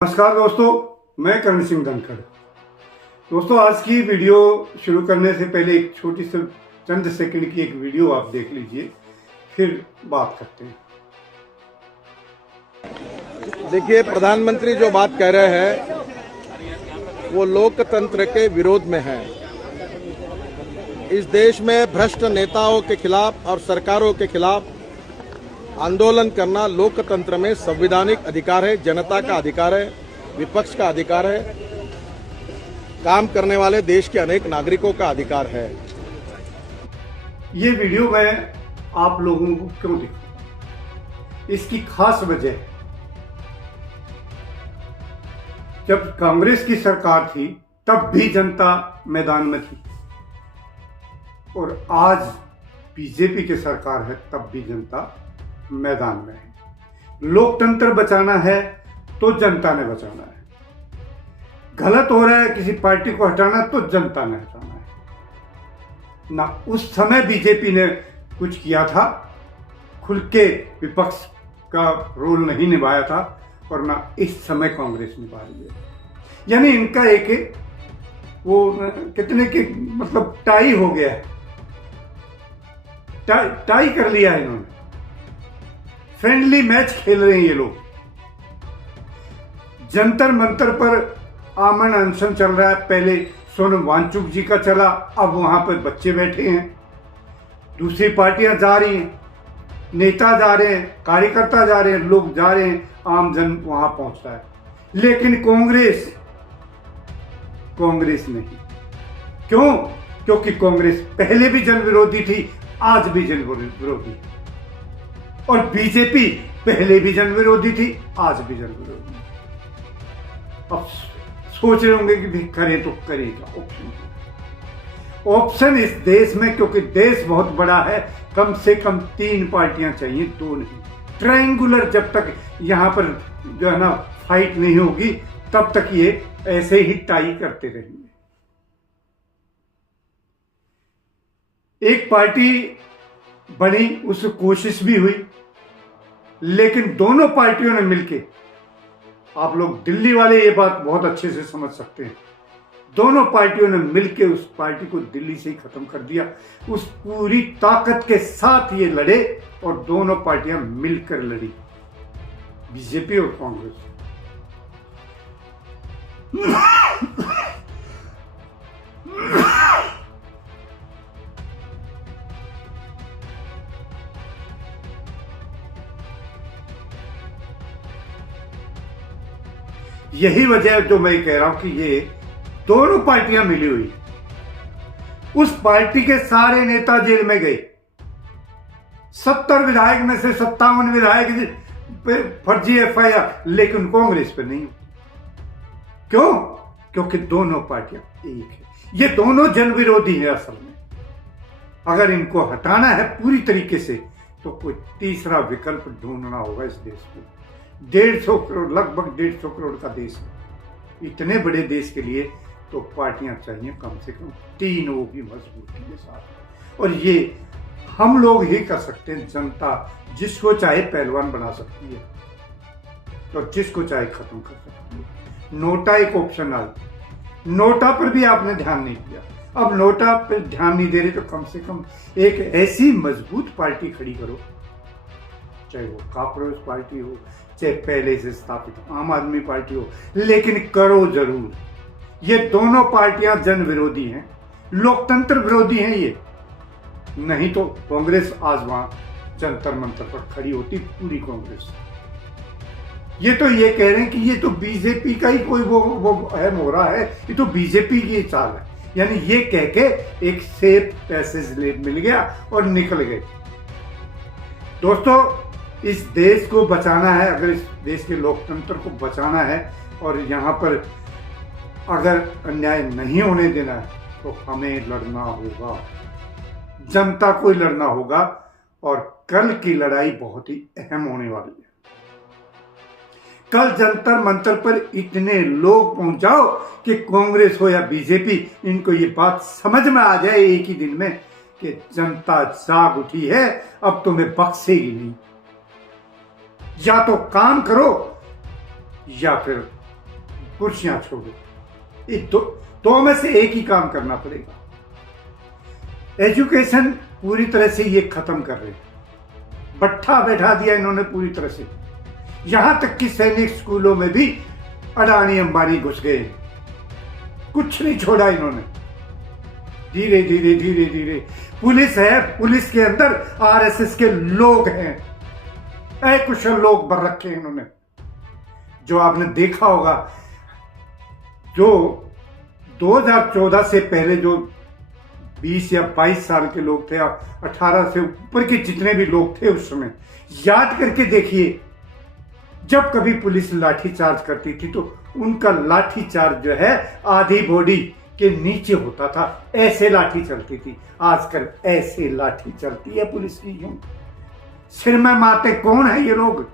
नमस्कार दोस्तों, मैं करण सिंह धनखड़। दोस्तों, आज की वीडियो शुरू करने से पहले एक छोटी सी चंद सेकंड की एक वीडियो आप देख लीजिए, फिर बात करते हैं। देखिए, प्रधानमंत्री जो बात कह रहे हैं वो लोकतंत्र के विरोध में है। इस देश में भ्रष्ट नेताओं के खिलाफ और सरकारों के खिलाफ आंदोलन करना लोकतंत्र में संवैधानिक अधिकार है, जनता का अधिकार है, विपक्ष का अधिकार है, काम करने वाले देश के अनेक नागरिकों का अधिकार है। ये वीडियो मैं आप लोगों को क्यों दिखाऊं? इसकी खास वजह है, जब कांग्रेस की सरकार थी तब भी जनता मैदान में थी, और आज बीजेपी की सरकार है तब भी जनता मैदान में है। लोकतंत्र बचाना है तो जनता ने बचाना है। गलत हो रहा है किसी पार्टी को हटाना तो जनता ने हटाना है ना। उस समय बीजेपी ने कुछ किया था, खुल के विपक्ष का रोल नहीं निभाया था, और ना इस समय कांग्रेस निभा रही है। यानी इनका एक वो कितने के मतलब टाई हो गया है, टाई कर लिया है इन्होंने। फ्रेंडली मैच खेल रहे हैं ये लोग। जंतर मंतर पर आमरण अनशन चल रहा है। पहले सोनम वांगचुक जी का चला, अब वहां पर बच्चे बैठे हैं। दूसरी पार्टियां जा रही हैं, नेता जा रहे हैं, कार्यकर्ता जा रहे हैं, लोग जा रहे हैं, आम जन वहां पहुंच रहा है। लेकिन कांग्रेस नहीं। क्यों? क्योंकि कांग्रेस पहले भी जन विरोधी थी, आज भी जन विरोधी है। और बीजेपी पहले भी जन विरोधी थी, आज भी जन विरोधी है। अब सोच रहे होंगे कि भी करें तो करेगा ऑप्शन इस देश में, क्योंकि देश बहुत बड़ा है, कम से कम 3 पार्टियां चाहिए, 2 नहीं। ट्रायंगुलर जब तक यहां पर जो है ना फाइट नहीं होगी, तब तक ये ऐसे ही टाई करते रहेंगे। एक पार्टी बनी, उस कोशिश भी हुई, लेकिन दोनों पार्टियों ने मिलके, आप लोग दिल्ली वाले ये बात बहुत अच्छे से समझ सकते हैं, दोनों पार्टियों ने मिलके उस पार्टी को दिल्ली से ही खत्म कर दिया। उस पूरी ताकत के साथ ये लड़े, और दोनों पार्टियां मिलकर लड़ी, बीजेपी और कांग्रेस। यही वजह है जो मैं कह रहा हूं कि ये दोनों पार्टियां मिली हुई। उस पार्टी के सारे नेता जेल में गए। 70 विधायक में से 57 विधायक पे फर्जी एफआईआर, लेकिन कांग्रेस पे नहीं। क्यों? क्योंकि दोनों पार्टियां एक है। ये दोनों जन विरोधी है असल में। अगर इनको हटाना है पूरी तरीके से, तो कोई तीसरा विकल्प ढूंढना होगा इस देश को। 150 करोड़, लगभग 150 करोड़ का देश है। इतने बड़े देश के लिए तो पार्टियां चाहिए कम से कम 3 होगी मजबूती के साथ, और ये हम लोग ही कर सकते हैं। जनता जिसको चाहे पहलवान बना सकती है, और जिसको चाहे खत्म कर सकती है। नोटा एक ऑप्शन आई, नोटा पर भी आपने ध्यान नहीं दिया। अब नोटा पर ध्यान नहीं दे रहे तो कम से कम एक ऐसी मजबूत पार्टी खड़ी करो, चाहे वो कांग्रेस पार्टी हो, चाहे पहले से स्थापित आम आदमी पार्टी हो, लेकिन करो जरूर। ये दोनों पार्टियां जन विरोधी हैं, लोकतंत्र विरोधी हैं ये। नहीं तो कांग्रेस आज वहां जंतर मंतर पर खड़ी होती, पूरी कांग्रेस। ये तो ये कह रहे हैं कि ये तो बीजेपी का ही कोई वो अहम हो रहा है, ये तो बीजेपी की चाल है। यानी ये कह के एक सेफ पैसेज मिल गया और निकल गए। दोस्तों, इस देश को बचाना है, अगर इस देश के लोकतंत्र को बचाना है, और यहाँ पर अगर अन्याय नहीं होने देना है, तो हमें लड़ना होगा, जनता को ही लड़ना होगा। और कल की लड़ाई बहुत ही अहम होने वाली है। कल जंतर मंतर पर इतने लोग पहुंचाओ कि कांग्रेस हो या बीजेपी, इनको ये बात समझ में आ जाए एक ही दिन में कि जनता जाग उठी है, अब तुम्हें बख्शेगी नहीं। या तो काम करो, या फिर कुर्सियां छोड़ो। ये दो में से एक ही काम करना पड़ेगा। एजुकेशन पूरी तरह से ये खत्म कर रहे हैं, बट्ठा बैठा दिया इन्होंने पूरी तरह से। यहां तक कि सैनिक स्कूलों में भी अडानी अंबानी घुस गए, कुछ नहीं छोड़ा इन्होंने। धीरे धीरे धीरे धीरे पुलिस है, पुलिस के अंदर आरएसएस के लोग हैं, अकुशल लोग भर रखे हैं इन्होंने। जो आपने देखा होगा, जो 2014 से पहले जो 20 या 22 साल के लोग थे, 18 से ऊपर के जितने भी लोग थे उस समय, याद करके देखिए, जब कभी पुलिस लाठी चार्ज करती थी तो उनका लाठी चार्ज जो है आधी बॉडी के नीचे होता था, ऐसे लाठी चलती थी। आजकल ऐसे लाठी चलती है पुलिस की, यूं सिर में मारते। कौन है ये लोग?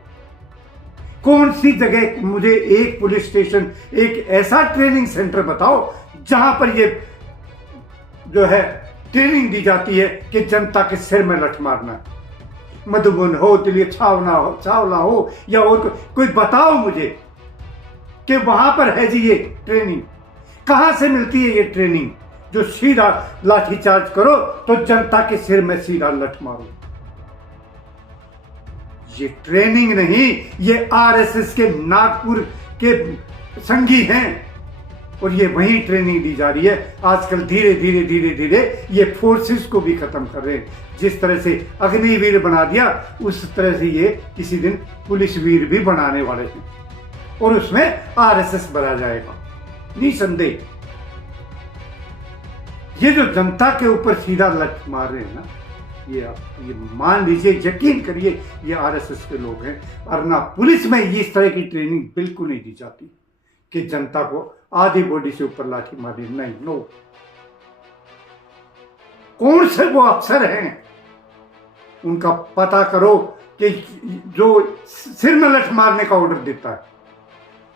कौन सी जगह? मुझे एक पुलिस स्टेशन, एक ऐसा ट्रेनिंग सेंटर बताओ जहां पर ये जो है ट्रेनिंग दी जाती है कि जनता के सिर में लठ मारना। मधुबन हो, दिल्ली छावला हो या और कोई बताओ मुझे कि वहां पर है जी ये ट्रेनिंग। कहां से मिलती है ये ट्रेनिंग जो सीधा लाठी चार्ज करो तो जनता के सिर में सीधा लठ मारो? ये ट्रेनिंग नहीं, ये आरएसएस के नागपुर के संगी हैं और ये वही ट्रेनिंग दी जा रही है। आजकल धीरे धीरे धीरे धीरे ये फोर्सेस को भी खत्म कर रहे हैं। जिस तरह से अग्निवीर बना दिया, उस तरह से ये किसी दिन पुलिस वीर भी बनाने वाले हैं और उसमें आरएसएस भरा जाएगा निसंदेह। ये जो जनता के ऊपर सीधा लठ मार रहे हैं ना, ये मान लीजिए, यकीन करिए, ये आरएसएस के लोग हैं। वरना पुलिस में इस तरह की ट्रेनिंग बिल्कुल नहीं दी जाती कि जनता को आधी बॉडी से ऊपर लाठी मारनी। नहीं, नो। कौन से वो अफसर हैं, उनका पता करो कि जो सिर में लठ मारने का ऑर्डर देता है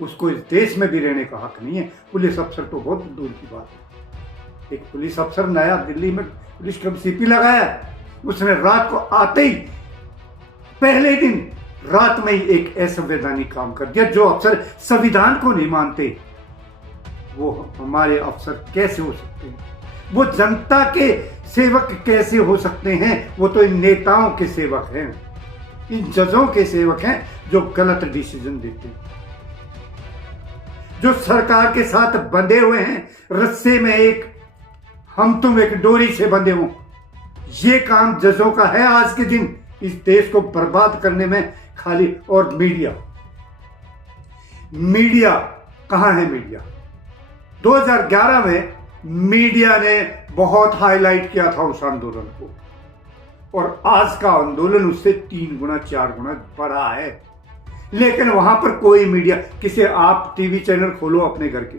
उसको इस देश में भी रहने का हक नहीं है। पुलिस अफसर तो बहुत दूर की बात है। एक पुलिस अफसर नया दिल्ली में पुलिस का सीपी लगाया, उसने रात को आते ही पहले दिन रात में ही एक असंवैधानिक काम कर दिया। जो अफसर संविधान को नहीं मानते वो हमारे अफसर कैसे हो सकते हैं? वो जनता के सेवक कैसे हो सकते हैं? वो तो इन नेताओं के सेवक हैं, इन जजों के सेवक हैं जो गलत डिसीजन देते हैं, जो सरकार के साथ बंधे हुए हैं रस्से में, एक हम तुम एक डोरी से बंधे हों। ये काम जजों का है आज के दिन, इस देश को बर्बाद करने में खाली। और मीडिया कहां है? मीडिया 2011 में मीडिया ने बहुत हाईलाइट किया था उस आंदोलन को, और आज का आंदोलन उससे 3 गुना 4 गुना बड़ा है। लेकिन वहां पर कोई मीडिया, किसी आप टीवी चैनल खोलो अपने घर के,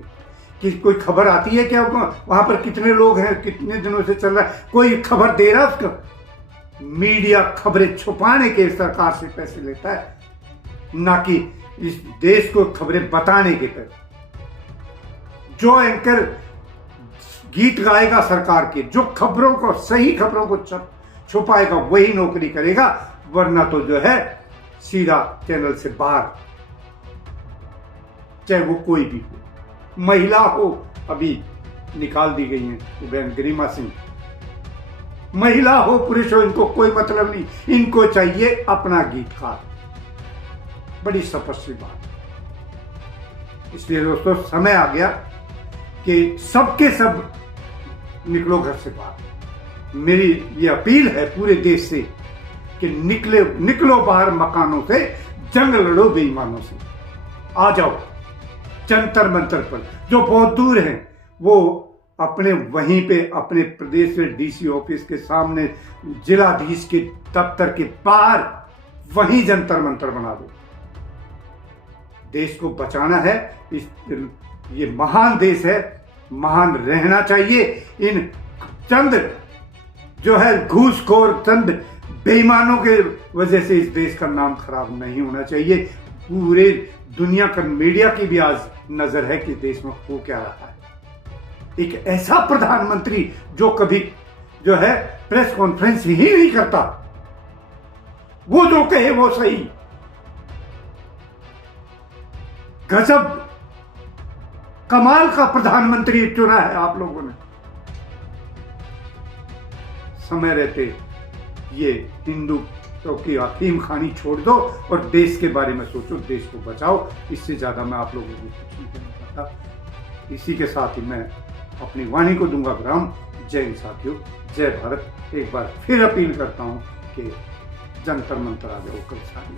कि कोई खबर आती है क्या? वहां पर कितने लोग हैं, कितने दिनों से चल रहा है, कोई खबर दे रहा है उसका? मीडिया खबरें छुपाने के सरकार से पैसे लेता है, ना कि इस देश को खबरें बताने के पैसे। जो एंकर गीत गाएगा सरकार के, जो खबरों को, सही खबरों को छुपाएगा, वही नौकरी करेगा, वरना तो जो है सीधा चैनल से बाहर, चाहे वो कोई भी हो। महिला हो, अभी निकाल दी गई है बहन गरिमा सिंह, महिला हो पुरुष हो, इनको कोई मतलब नहीं, इनको चाहिए अपना गीतकार। बड़ी स्पष्ट बात। इसलिए दोस्तों समय आ गया कि सबके सब निकलो घर से बाहर। मेरी ये अपील है पूरे देश से कि निकलो बाहर मकानों से, जंग लड़ो बेईमानों से। आ जाओ जंतर मंतर पर, जो बहुत दूर हैं वो अपने वहीं पे अपने प्रदेश में डीसी ऑफिस के सामने, जिलाधीश के दफ्तर के बाहर, वहीं जंतर मंतर बना दो। देश को बचाना है, ये महान देश है, महान रहना चाहिए। इन चंद जो है घूसखोर, चंद बेईमानों के वजह से इस देश का नाम खराब नहीं होना चाहिए। पूरे दुनिया का मीडिया की भी आज नजर है कि देश में हो क्या रहा है। एक ऐसा प्रधानमंत्री जो कभी जो है प्रेस कॉन्फ्रेंस ही नहीं करता, वो जो कहे वो सही। गजब कमाल का प्रधानमंत्री चुना है आप लोगों ने। समय रहते ये हिंदू तो की अफीम खानी छोड़ दो और देश के बारे में सोचो, देश को बचाओ। इससे ज्यादा मैं आप लोगों को कुछ नहीं कहना चाहता। इसी के साथ ही मैं अपनी वाणी को दूंगा विराम। जय हिंद साथियों, जय भारत। एक बार फिर अपील करता हूं कि जंतर मंतर आ जाओ कल शादी।